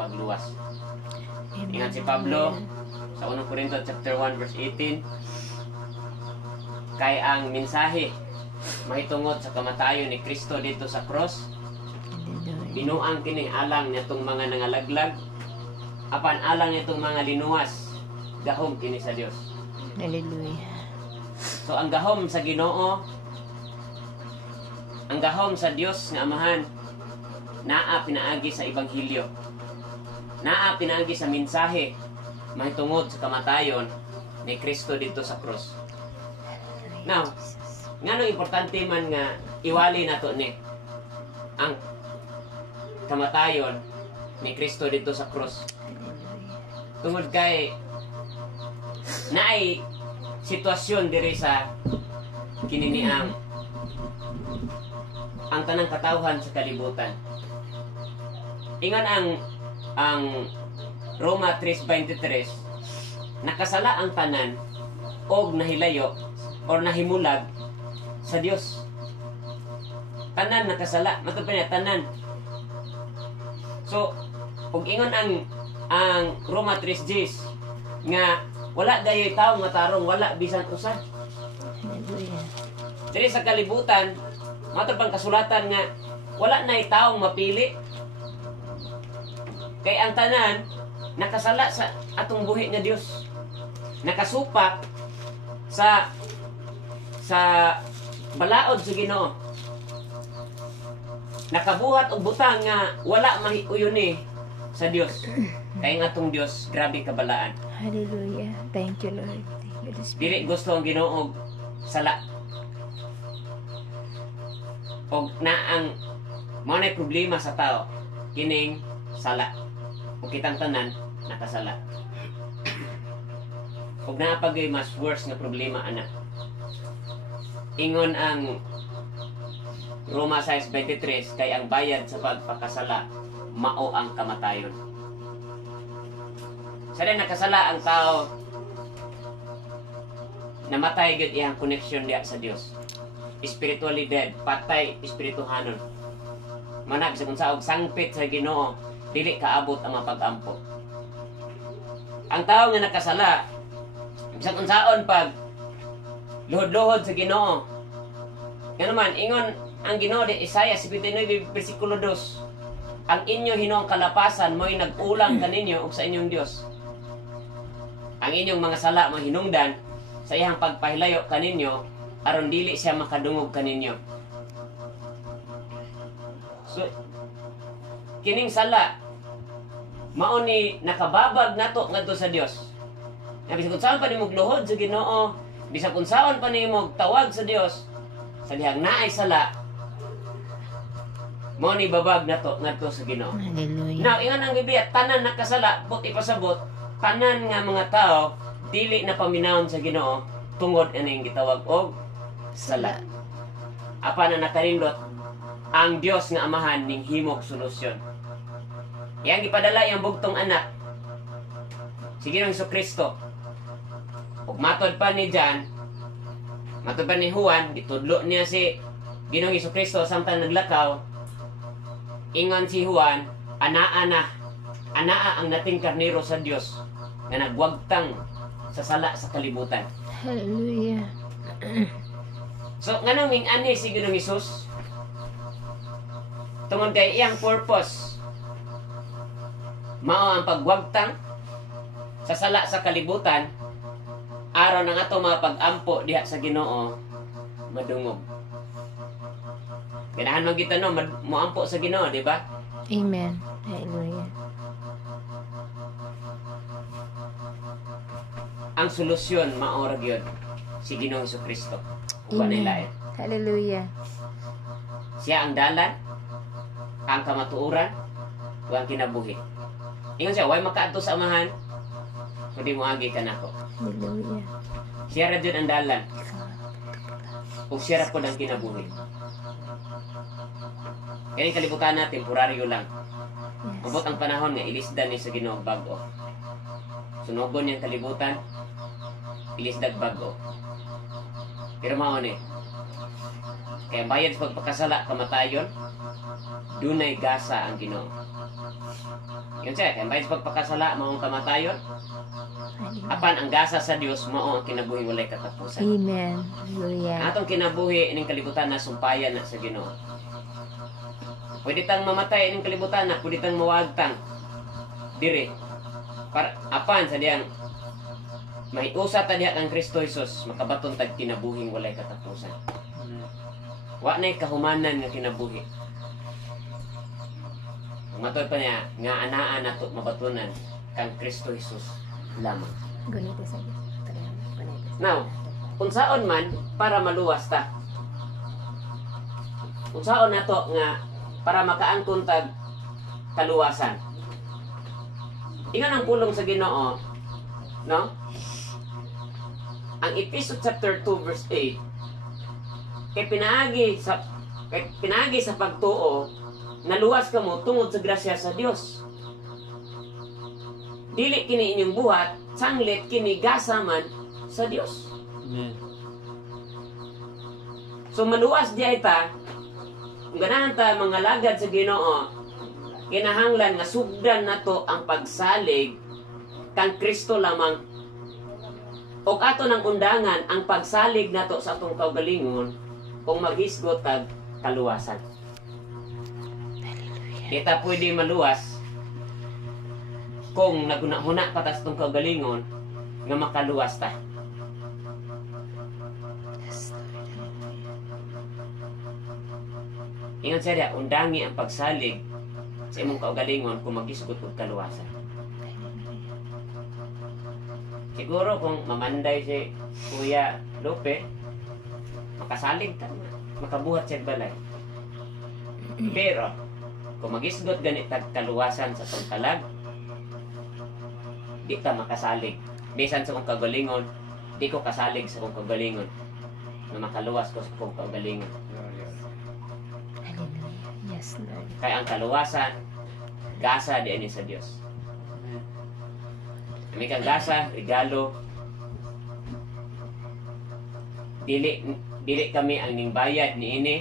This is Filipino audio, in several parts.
pagluwas. Ingat si Pablo sa 1 Corinto chapter 1 verse 18, kay ang mensahe mahitungod sa kamatayon ni Kristo dito sa cross, binuang kini alang nitong mga nangalaglag, apan alang nitong mga linuwas, gahom kini sa Dios. Hallelujah. So ang gahom sa Ginoo, ang gahom sa Dios nga Amahan, naa pinaagi sa ebanghelyo, naa pinaagi sa mensahe mahitungod sa kamatayon ni Kristo dito sa cross. Now, ngano importante man nga iwali nato ni ang kamatayon ni Kristo dito sa cross. Tungod kay naay sitwasyon diri sa kininiang ang tanang katawhan sa kalibutan. Ingan ang Roma 3:23, nakasala ang tanan og nahilayo or nahimulag sa Dios. Tanan nakasala, matupad niya tanan. So, ug ingon ang Roma 3:10 nga wala dayoy tawo nga tarong, wala bisan usa. Hallelujah. Diri sa kalibutan, mato pang kasulatan nga wala na taong mapili. Kay ang tanan nakasala sa atong buhi nga Dios. Nakasupak sa balaod sa Ginoo. Nakabuhat og butang nga wala mahiuyon sa Dios. Kay ang atong Dios grabe kabalaan. Hallelujah. Thank you, Lord. Thank you, the Spirit. Dili gusto ang Ginoo og sala. Og na ang mo na problema sa tao kining sala. O kitang tanan nakasala. Og naapagay mas worse nga problema ana. Ingon ang Roma 6:23, kay ang bayad sa pagpakasala mao ang kamatayon. Sa rin nakasala ang tao, namatay gid iyang connection diya sa Dios. Spiritually dead, patay espirituhanon. Manag sa kung saog sangpit sa Ginoo, dili kaabot ang mapag-ampo. Ang tao nga nakasala, sa kung saon pag luhod-luhod sa Ginoo. Nga naman, ingon ang Ginoo di Isaiah 59 versikulo 2, ang inyo hinoong kalapasan mo'y nag-ulang kaninyo ug sa inyong Dios. Ang inyong mga sala mo hinungdan sa iyang pagpahilayo kaninyo aron dili siya makadungog kaninyo. So, kining sala mao ni nakababag nato ngadto sa Dios. Nga bisag kun saan pa nimog luhod sa Ginoo, bisag kun saan pa nimog tawag sa Dios, sa dihang naay sala, mao ni babag nato ngadto sa Ginoo. Hallelujah. Now, ingon ang Biblia, tanan nakasala, buti pasabot, tanan nga mga tao dili na paminawon sa Ginoo tungod ining gitawag og sala. Apa na nakarindot ang Dios nga Amahan ning himog solusyon. Yang gipadala yang bugtong anak si Ginoong Jesucristo. Ug matod pa ni John, matod pa ni Juan, gitudlo niya si Ginoong Jesucristo samtang naglakaw. Ingon si Juan, anaa ang nating karnero sa Dios nga nagwagtang sa sala sa kalibutan. Hallelujah. So, nganong ming-ani si Ginoong Hesus? Tungod kay iyang purpose, mao ang pagwagtang sa sala sa kalibutan, aron ang ato mga pag-ampo diha sa Ginoo madungog. Ganahan man kita no, moampo sa Ginoo, di ba? Amen. Hallelujah. Ang solusyon mao ra gyud si Ginoong Jesucristo. Uban Amen. nila Hallelujah. siya ang dalan, ang kamatuoran, ug ang kinabuhi. Ingon siya, way makaadto sa Amahan, kundi moagi ka nako. Hallelujah. Siya ra jud ang dalan, ug siya ra pod ang kinabuhi. Kaya kalibutan na temporaryo lang. Yes. Mabot ang panahon nga ilisdan ni sa Ginoo bag-o. Sunugon niyang kalibutan, ilisdag bag-o. Pero mao ni, kaya bayad sa pagpakasala kamatayon, dunay gasa ang Ginoo. Yun siya, kaya bayad sa pagpakasala, maong kamatayon. Hallelujah. Apan ang gasa sa Dios mao ang kinabuhi walay katapusan. Amen. Hallelujah. Atong kinabuhi ining kalibutan na sumpayan na sa Ginoo. Pwede tang mamatay ining kalibutan na, pwede tang mawagtang diri. Para apan sa diyang may usa ta diha kang Kristo Jesus makabaton tag kinabuhing walay katapusan. Wa nay kahumanan nga kinabuhi. Matoy pa niya nga anaan nato mabatunan kang Kristo Jesus lamang. Gunita sa Diyos. Gunita. Now, unsaon man para maluwas ta? Unsaon nato nga para makaangkon tag kaluwasan? Ingon ang pulong sa Ginoo, no? Ang Ephesians chapter 2 verse 8 kay pinaagi sa pagtuo naluwas kamo tungod sa grasya sa Dios. Dili kini inyong buhat, sanglit kini gasaman sa Dios. So maluwas di ita, kung ganahan ta mga lagad sa Ginoo, kinahanglan nga sugdan nato ang pagsalig kang Kristo lamang. O ato ng undangan ang pagsalig nato sa atong kaugalingon kung maghisgot tag kaluwasan. Kita pwede maluwas kung naghuna-huna pa tas itong kaugalingon nga makaluwas ta. Ingon siya diya, undangi ang pagsalig sa imong kaugalingon kung maghisgot og kaluwasan. Siguro kung mamanday si Kuya Lupe, makasalig ta, makabuhat siya balay. Pero, kung magisgot ganit tag kaluwasan sa pagkalag, di ta makasalig. Bisan sa kong kagalingon, di ko kasalig sa kong kagalingon na makaluwas ko sa kong kagalingon. Hallelujah. Yes, Lord. Kaya ang kaluwasan, gasa di ani sa Dios. May kang gasa, regalo. Dili kami ang ningbayad ni ini,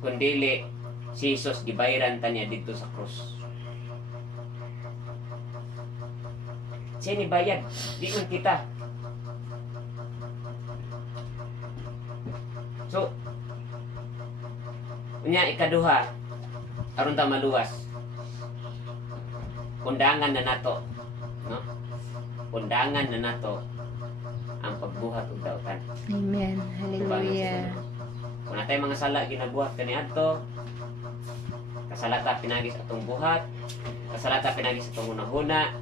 kundili si Jesus gibayaran ta niya dito sa krus. Siya ni bayad, di man kita. So, unya ikaduha, aron ta maluwas. Undangan na nato, no? Undangan na nato ang pagbuhat ug dautan. Amen. Hallelujah. Kung natay mga sala ginabuhat kaniadto, kasalata pinagis atong buhat, kasalata pinagis atong hunahuna,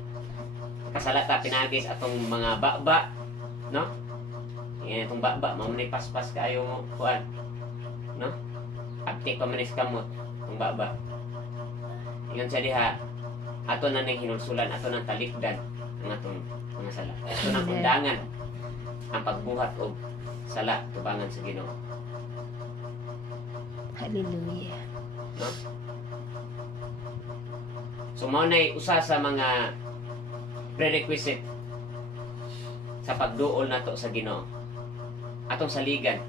kasalata pinagis atong mga baba, no? Yan itong baba, mamunay paspas kaayo mo kuan, no? Aptik pa manis kamot ang baba. Ingon siya diha, ato na ning hinulsulan, ato nang talikdan ang atong mga sala. Ato nang undangan ang pagbuhat og sala tubangan sa Ginoo. Hallelujah. No? So mao nay usa sa mga prerequisite sa pagduol nato sa Ginoo. Atong saligan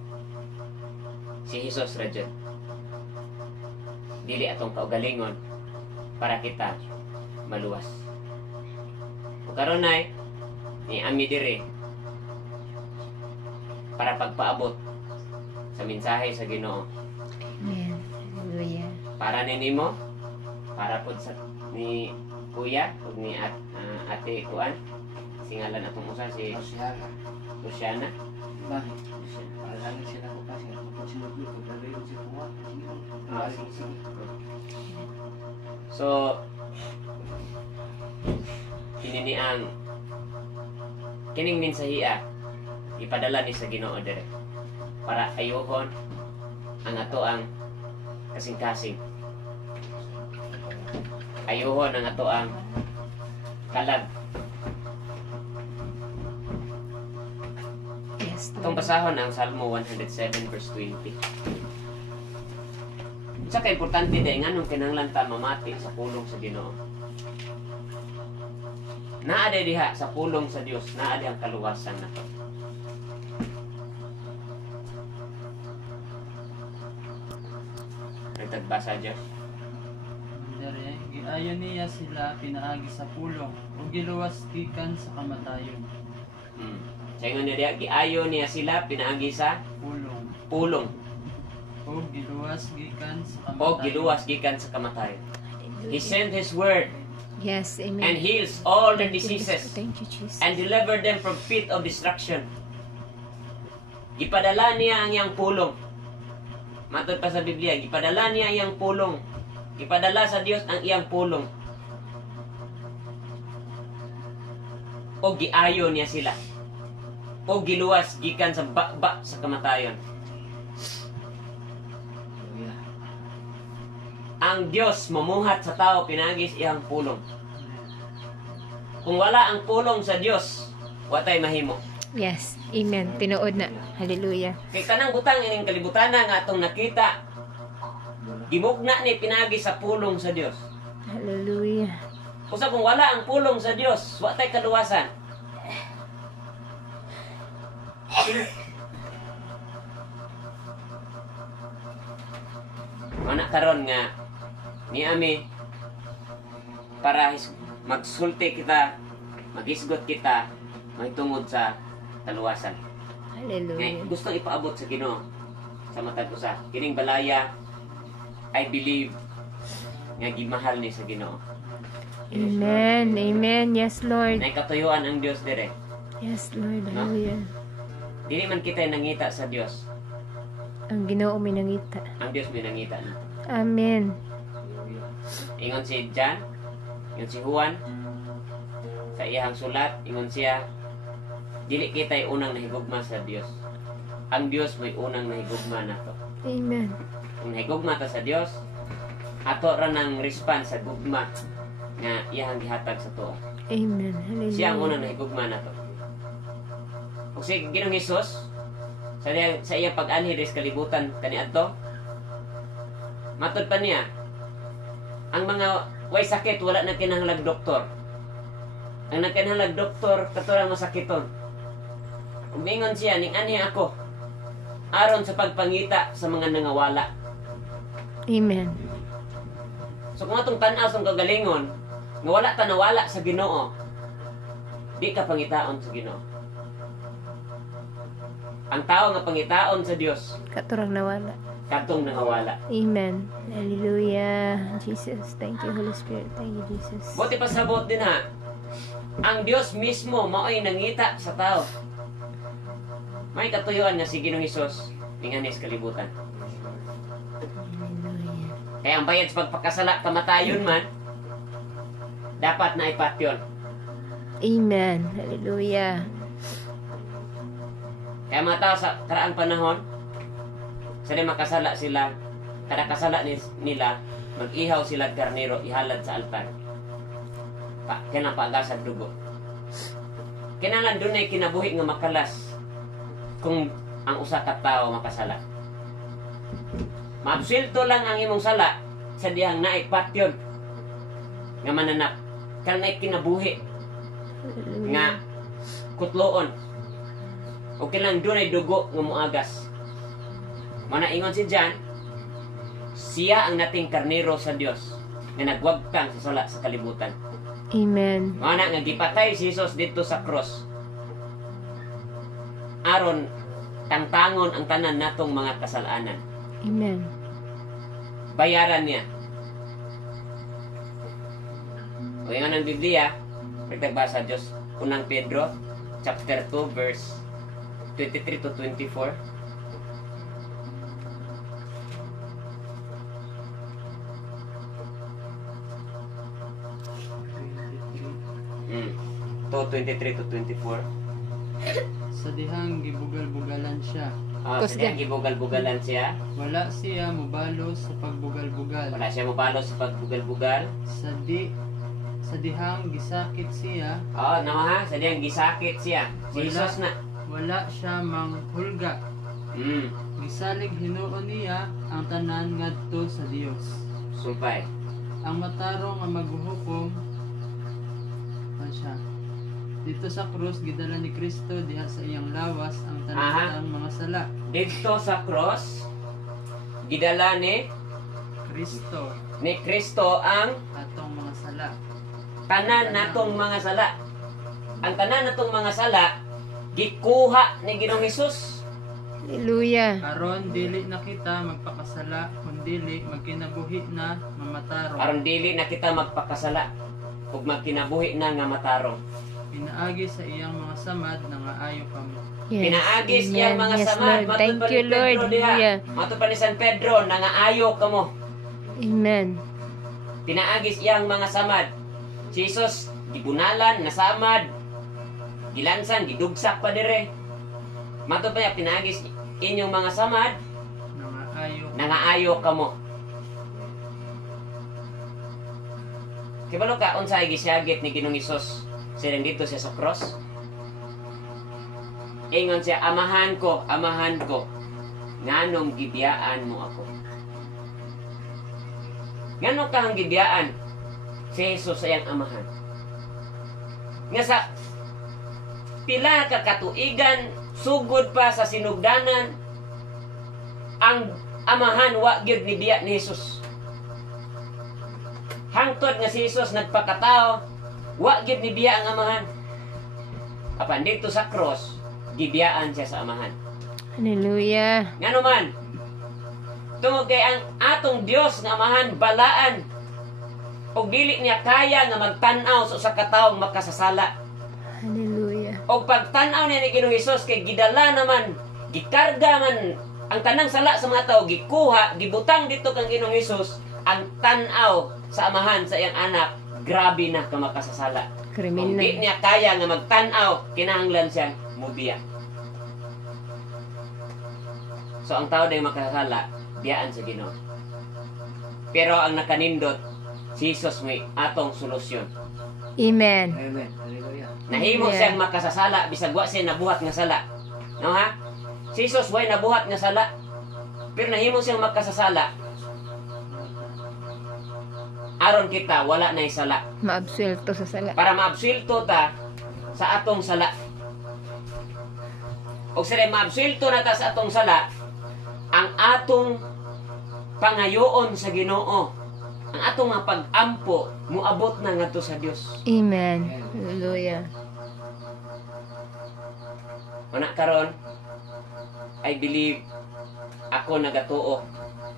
si Jesus radyon. Dili atong kaugalingon para kita maluwas. O karon nay ni ami diri para pagpaabot sa mensahe sa Ginoo. Amen. Hallelujah. Para nimo, para pud sa ni Kuya ug ni Ate Kuan. Singalan atong usa si Luciana. Bakit? Para lang sila ko kasi ako sinugod ko dali ko si Kuya. So kinini ang kining mensahiya ipadala ni sa Ginoo dire para ayuhon ang ato ang kasing-kasing. Ayuhon ang ato ang kalag. Yes, Itong Lord. basahon ang Salmo 107 verse 20. Sa kay importante day nganong kinahanglan ta mamati sa pulong sa Ginoo. Naa diha sa pulong sa Dios, naa ang kaluwasan nato. Tagbasa dyan. Dere, giayon niya sila pinaagi sa pulong ug giluwas gikan sa kamatayon. Sa ingon niya, giayo niya sila pinaagi sa Pulong pulong ug giluwas gikan sa o kamatayon. giluwas gikan sa kamatayon. He sent His word Yes, amen. and heals all their Thank you, diseases Thank you, Jesus. and delivered them from pit of destruction. Gipadala niya ang iyang pulong. Matod pa sa Biblia, gipadala niya ang iyang pulong. Gipadala sa Dios ang iyang pulong. O giayo niya sila. O giluwas gikan sa bakba sa kamatayon. Ang Dios mamuhat sa tao pinagis iyang pulong. Kung wala ang pulong sa Dios, watay mahimo. Yes, amen. Tinuod na. Hallelujah. Kay tanang butang ining kalibutan nga atong nakita, gimugna ni pinagi sa pulong sa Dios. Hallelujah. Usa kung wala ang pulong sa Dios, wa tay kaluwasan. Mana karon nga ni ami para magsulti kita, magisgot kita, mahitungod sa kaluwasan. Hallelujah. Ngay gusto ipaabot sa Ginoo sa matag usa. Kining balaya, I believe nga gimahal ni sa Ginoo. Amen. Amen. Yes, Lord. Nay katuyuan ang Dios dire. Yes, Lord. Hallelujah. Dili man kita nangita sa Dios. Ang Ginoo minangita. Ang Dios may nangita na. Amen. Ingon si John, ingon si Juan sa iyang sulat, ingon siya, dili kita'y unang nahigugma sa Dios. Ang Dios may unang nahigugma nato. Amen. Kung nahigugma ta sa Dios, ato ra nang response sa gugma nga iyang gihatag sa tuwa. Amen. Hallelujah. Siya ang unang nahigugma nato. Ug si Ginoong Hesus sa iyang pag-anhi sa kalibutan kaniadto, matod pa niya, ang mga way sakit wala na kinahanglag doktor. Ang nagkinahanglag doktor katulad mo sakiton. Umingon siya, ning ani ako aron sa pagpangita sa mga nangawala. Amen. So kung atong tan-aw sa kagalingon, nga wala ta nawala sa Ginoo, di ka pangitaon sa Ginoo. Ang tao nga pangitaon sa Dios, Katurang nawala. katong nangawala. Amen. Hallelujah. Jesus. Thank you, Holy Spirit. Thank you, Jesus. Buti pasabot din ha. Ang Dios mismo mao'y nangita sa tao. May katuyuan nga si Ginoong Hesus ning ani sa kalibutan. Hallelujah. Kaya ang bayad sa pagpakasala kamatayon man, dapat na ipatyon. Amen. Hallelujah. Kaya mga tao sa karaang panahon, sa makasala sila, kada kasala nila, mag-ihaw sila karnero, ihalad sa altar. Kailangan paagasad dugo. Kailangan doon ay kinabuhi nga makalas kung ang usa ka tao makasala. Maabsulto lang ang imong sala sa diyang naipatyon nga mananap. Kailangan kinabuhi nga kutloon. O kailangan doon ay dugo nga muagas. Manaingon si John, siya ang nating karnero sa Dios nga nagwagtang sa sala sa kalibutan. Amen. Mana nga gipatay si Jesus dito sa cross. Aron tangtangon ang tanan natong mga kasalanan. Amen. Bayaran niya. O yung ng Biblia, pagtagbasa Diyos, unang Pedro, chapter 2, verse 23 to 24. To 23 to 24. Sa dihang gibugal-bugalan siya. Sige, gibugal-bugalan siya. Wala siya mobalo sa pagbugal-bugal. Wala siya mabalo sa pagbugal-bugal. Sa dihang gisakit siya. Ha? Sa diyang gisakit siya. Si Jesus na. Wala siya manghulga. Gisalig hinuon niya ang tanan ngadto sa Dios. Sumpay. Ang matarong nga maghuhukom siya. Dito sa krus gidala ni Kristo diha sa iyang lawas ang tanan mga sala. Dito sa cross, gidala ni Kristo Ni Kristo ang atong mga sala. tanan natong mga sala. Ang tanan natong mga sala gikuha ni Ginoong Hesus. Hallelujah. Aron dili na kita magpakasala, kundi magkinabuhi na mamataro. Aron dili na kita magpakasala ug magkinabuhi na nga matarong. Pinaagi sa iyang mga samad na nga ayo kamo. Yes. Pinaagis Amen. iyang mga Yes, samad. Lord. Thank you, Lord. Hallelujah. Matud pa ni San Pedro nangaayo kamo. Amen. Pinaagis iyang mga samad. Si Jesus gibunalan, nasamad, gilansan, gidugsak pa dire. Matud pa niya pinaagis inyong mga samad, Na nga ayo. nangaayo kamo. Kibalo ka unsay gisyagit ni Ginoong Hesus silang dito siya sa cross? Ingon siya, amahan ko, nganong gibiyaan mo ako. Nganong kang gibiyaan si Jesus sa iyang amahan. Nga sa pila ka katuigan, sugod pa sa sinugdanan, ang amahan wa gyud ni biya ni Jesus. Hangtod nga si Jesus nagpakatao, wa gyud ni biya ang amahan. Apan dito sa cross, gibiyaan siya sa amahan. Hallelujah. Ngano man, tungod kay ang atong Dios nga amahan balaan, og dili niya kaya nga magtan-aw sa kataong makasasala. Hallelujah. O pagtanaw niya ni Ginoong Hesus kay gidala naman, gikarga man ang tanang sala sa mga tao, gikuha, gibutang dito kang Ginoong Hesus, ang tanaw sa amahan sa iyang anak, grabe na ka makasasala. Kung di Kriminal. niya kaya nga magtanaw, kinahanglan siyang mubiya. So ang tao dahil makasasala, biyaan sa Ginoo. Pero ang nakanindot, si Jesus may atong solusyon. Amen. Amen. Hallelujah. Nahimo Yeah. siyang makasasala bisag wa siya nabuhat nga sala. No ha? Si Jesus way nabuhat nga sala. Pero nahimo siyang makasasala. Aron kita wala na sala. Maabsuelto sa sala. Para maabsuelto ta sa atong sala. Og sila maabsuelto na ta sa atong sala, ang atong pangayoon sa Ginoo, ang atong mga pag-ampo muabot na ngadto sa Dios. Amen. Hallelujah. Ana karon, I believe ako nagatuo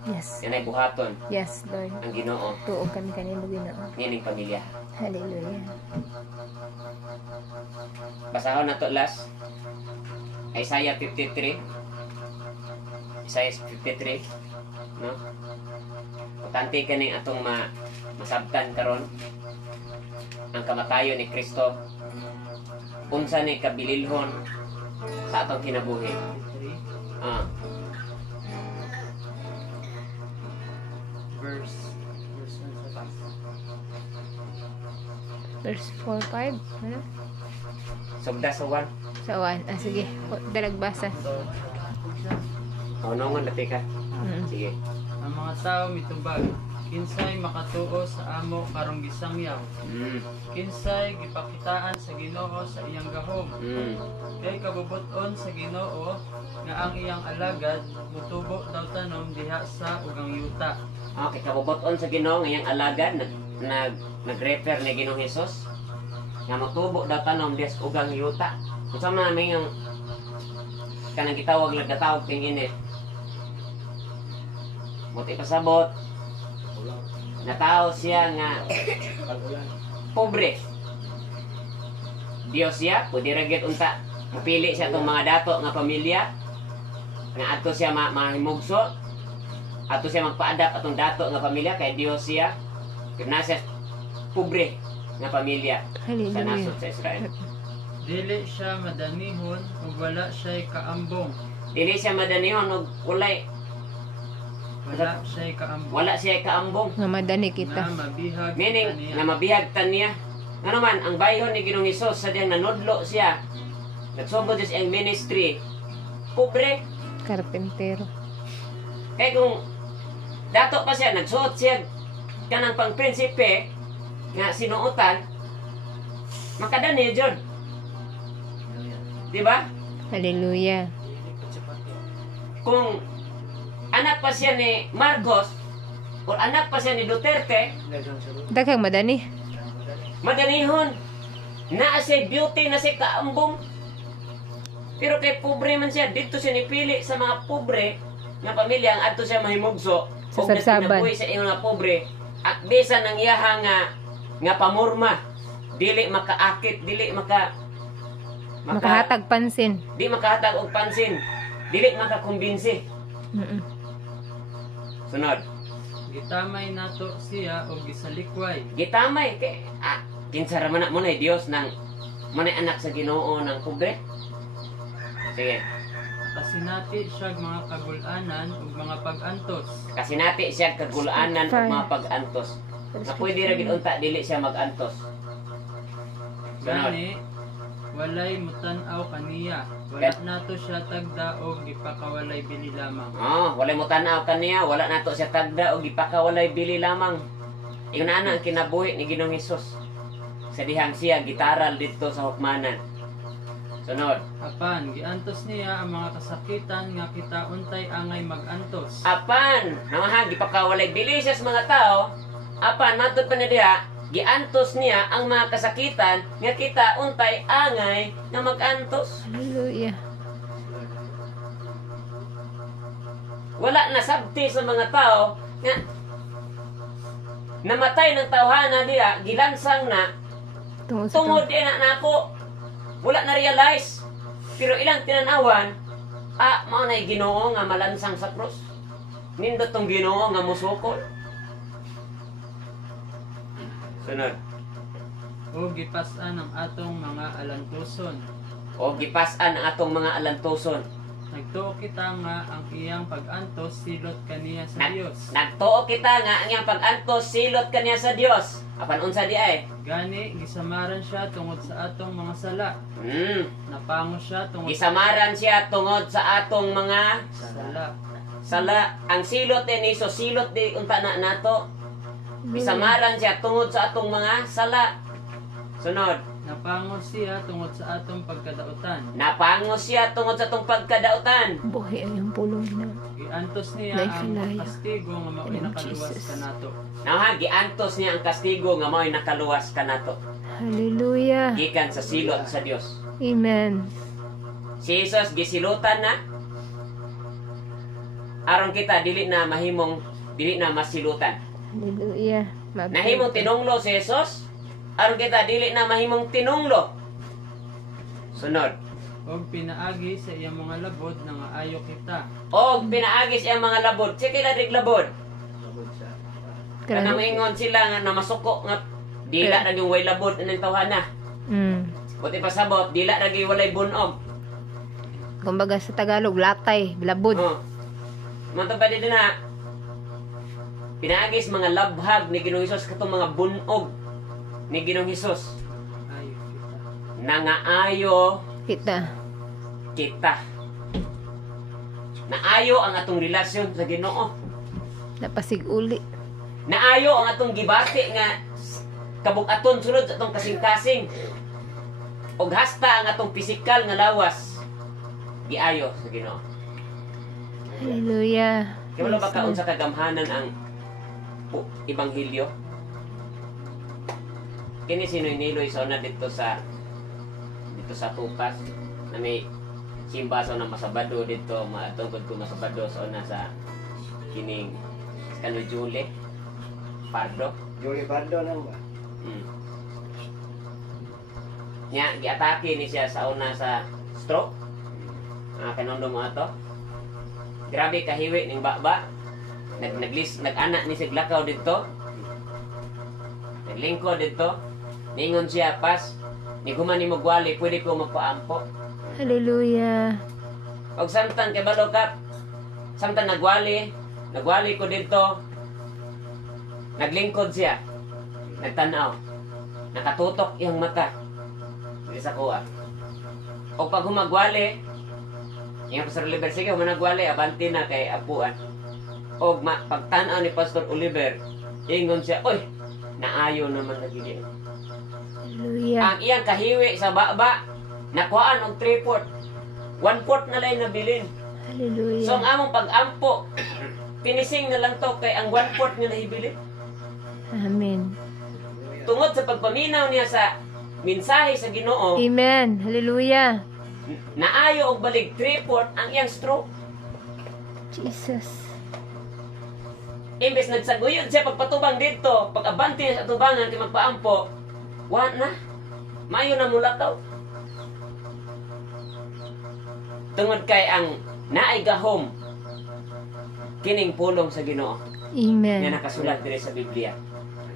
Yes. nga nay buhaton Yes, Lord. ang Ginoo Tuog kami kanino Ginoo. nining pamilya. Hallelujah. Basahon nato last Isaiah 53. Isaiah 53, no? Importante kani atong masabtan karon ang kamatayon ni Kristo. Unsa ni kabililhon sa atong kinabuhi. Ah, Verse 1. Verse 4, 5. Ano? sugda sa wan. Sa 1. Ah, sige. Dalagbasa. Nongon dati ka. Sige. Ang mga tao mitubag, kinsay makatuo sa amo karong gisangyaw. Kinsay gipakitaan sa Ginoo sa iyang gahom. Kay kabubuton sa Ginoo nga ang iyang alagad mutubo daw tanom diha sa ugang yuta. Okay, kabuboton sa Ginoo ngayang alagad nag-refer ni Ginoong Hesus nga motubo daw tanom des ugang yuta. Unsa man may ang kanang gitawag nagkatawag king ini. Muti pasabot. Natao siya nga pobre. Dios siya, pwede ragit unta. Mapili siya itong mga dato nga pamilya nga ato siya mahimugso. Ato siya magpa-adapt atong dato nga pamilya kay Dios siya. Pero nasa pobre nga pamilya sa Hallelujah. nasod sa Israel. Dili siya madanihon ug wala siya'y kaambong. Dili siya madanihon og wala siya kaambong. Nga madani kita. Na mabihag Meaning, kaniya. na mabihagtan niya. Nga naman, ang bayhon ni Ginoong Hesus, sadyang nanudlo siya. Nagsubod siya sa iyang ministry. Pobre. Karpentero. Kaya kung dato pa siya, nagsuot siya kanang pang prinsipe nga sinuotan, makadani yun. Diba? Hallelujah. Kung anak pa siya ni Marcos, Kung anak pa siya ni Duterte, Daghang madani. maganihon. Naa siya beauty na siya kaambong. Pero kay pobre man siya, dito siya nipili sa mga pobre nga pamilya ang ato siya mahimugso. Sa O sabsaban. sa iyong mga pobre. At bisa ng iyaha nga pamurma. Dili makaakit, dili Makahatag pansin. di makahatag og pansin. Dili makakumbinsi. Sunod. Gitamay nato siya o gisalikway. Gitamay kay kinsara man mo na Dios nang manay anak sa Ginoo ng pobre. Sige. Kasinati siya mga kagulanan ug mga pag-antos. Kasi nati siya kagulaanan o mga pag-antos. Na pwede ra gid unta dili siya mag-antos. Sunod. Gani, walay mutan-aw kaniya. Wala nato siya tagda o gipakawalay bili lamang. Walay mo tanaw kaniya, wala nato siya tagda o gipakawalay bili lamang. Ingon na ang kinabuhi ni Ginoong Hesus. Sa dihang siya gitaral dito sa hukmanan. Sunod. Apan, giantos niya ang mga kasakitan nga kita untay angay mag-antos. Apan, namaha gipakawalay bili siya sa mga tao. Apan matod pa na diha, giantos niya ang mga kasakitan nga kita untay angay nga mag-antos. Hallelujah. Wala na sabti sa mga tao nga namatay ng tawhana diha, gilansang na tungod di na nako. Wala na realize. Pero ilang tinanawan, mao na Ginoo nga malansang sa krus. Nindot tong Ginoo nga musukol. Sunod. O gipas-an ang atong mga alantuson. O gipas-an ang atong mga alantuson. Nagtuo kita nga ang iyang pag-antos silot kaniya sa Dios. Nagtuo kita nga ang iyang pag-antos silot kaniya sa Dios. Apan unsa di ay? Gani, gisamaran siya tungod sa atong mga sala. Napango siya tungod Gisamaran siya tungod sa atong mga sala. sala. Ang silot ni so silot di unta na nato. Gisamaran siya tungod sa atong mga sala. Sunod. Napango siya tungod sa atong pagkadautan. Napango siya tungod sa atong pagkadautan. Buhay ang iyong pulong na. Giantos niya Life ang life. kastigo nga mao'y In nakaluwas Jesus. kanato. Giantos niya ang kastigo nga mao'y nakaluwas kanato. Hallelujah. Gikan sa silot sa Dios. Amen. Si Jesus gisilutan na. Aron kita dili na masilutan. Hallelujah. Nahimong tinunglo si Jesus. Aron kita dili na mahimong tinunglo. Sunod. Og pinaagi sa iyang mga labod na nga ayo kita. Og pinaagis ang mga labod. Sige na rig labod. Kanang ingon sila nga namasuko nga dila ra gyud way labod ning tawhana. Buti pa sabot dila ra gyud walay bunog. Kumbaga sa Tagalog, latay, bilabod. Manto pa din na pinaagis mga labhag ni Ginoong Hesus katong mga bunog ni Ginoong Hesus. Ayo kita. Nangaayo Kita. Naayo ang atong relasyon sa Ginoo. Napasig-uli. Naayo ang atong gibati nga kabug-aton sulod sa atong kasing-kasing. Og hasta ang atong pisikal nga lawas. Giayo sa Ginoo. Hallelujah. Kaya wala ba kaon sa kagamhanan ang Ebanghelyo? Kini sinoy niloy sa una dito sa Tupas na may simba sa una masabado dito maatungkod ko masabado sa una sa kining kano Julie Pardo. Julie Pardo lang ba? Nya giatake ni siya sa una sa stroke. Kanondo mo ato. Grabe kahiwi ning baba. Nag-anak ni siya glakaw dito. Naglingkod dito. Ningon siya pas. Ni kuman ni magwali, pwede ko magpaampo. Hallelujah. Og samtang kay balokap. Samtang nagwali ko dito. Naglingkod siya. Nagtanaw. Nakatutok iyang mata. Dili sa kuha. O pag humagwali, yung Pastor Oliver, sige, humanagwali, abanti na kay apuan. O pagtanaw ni Pastor Oliver, ingon siya, oy, naayo naman na gini. Hallelujah. Ang iyang kahiwi sa baba, nakuhaan og 3/4. 1/4 na lang nabilin. Hallelujah. So ang among pag-ampo, Finishing na lang to kay ang 1/4 nga nahibili. Amen. Tungod sa pagpaminaw niya sa mensahe sa Ginoo, Amen. Hallelujah. naayo og balig 3/4 ang iyang stroke. Jesus. Imbes nagsaguyod siya pagpatubang dito, pag-abante niya sa tubangan kay magpaampo, wa na. Mayo na mulakaw. Tungod kay ang naay gahom kining pulong sa Ginoo nga Amen. nakasulat diri sa Biblia.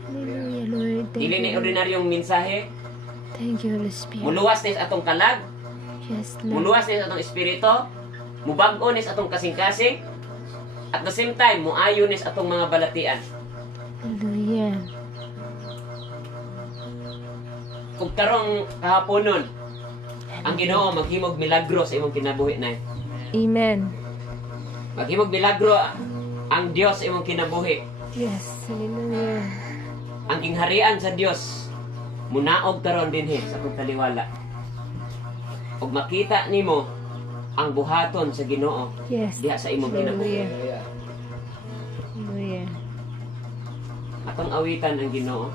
Hallelujah, Lord. Thank Dili ni you. ordinaryong mensahe, Thank you, Holy Spirit. muluwas ni sa atong kalag, Yes, Lord. muluwas ni sa atong espiritu, mubag-o ni sa atong kasing-kasing, at the same time, muayo ni sa atong mga balatian. Hallelujah. Kung karong kahaponon, ang Ginoo maghimog milagro sa imong kinabuhi na. Amen. Maghimog milagro ang Dios sa imong kinabuhi. Yes, hallelujah. Ang kingharian sa Dios munaog karon dinhi sa pagtaliwala. Ug makita nimo ang buhaton sa Ginoo Yes. diha sa imong kinabuhi. Hallelujah. Hallelujah. Atong awitan ang Ginoo.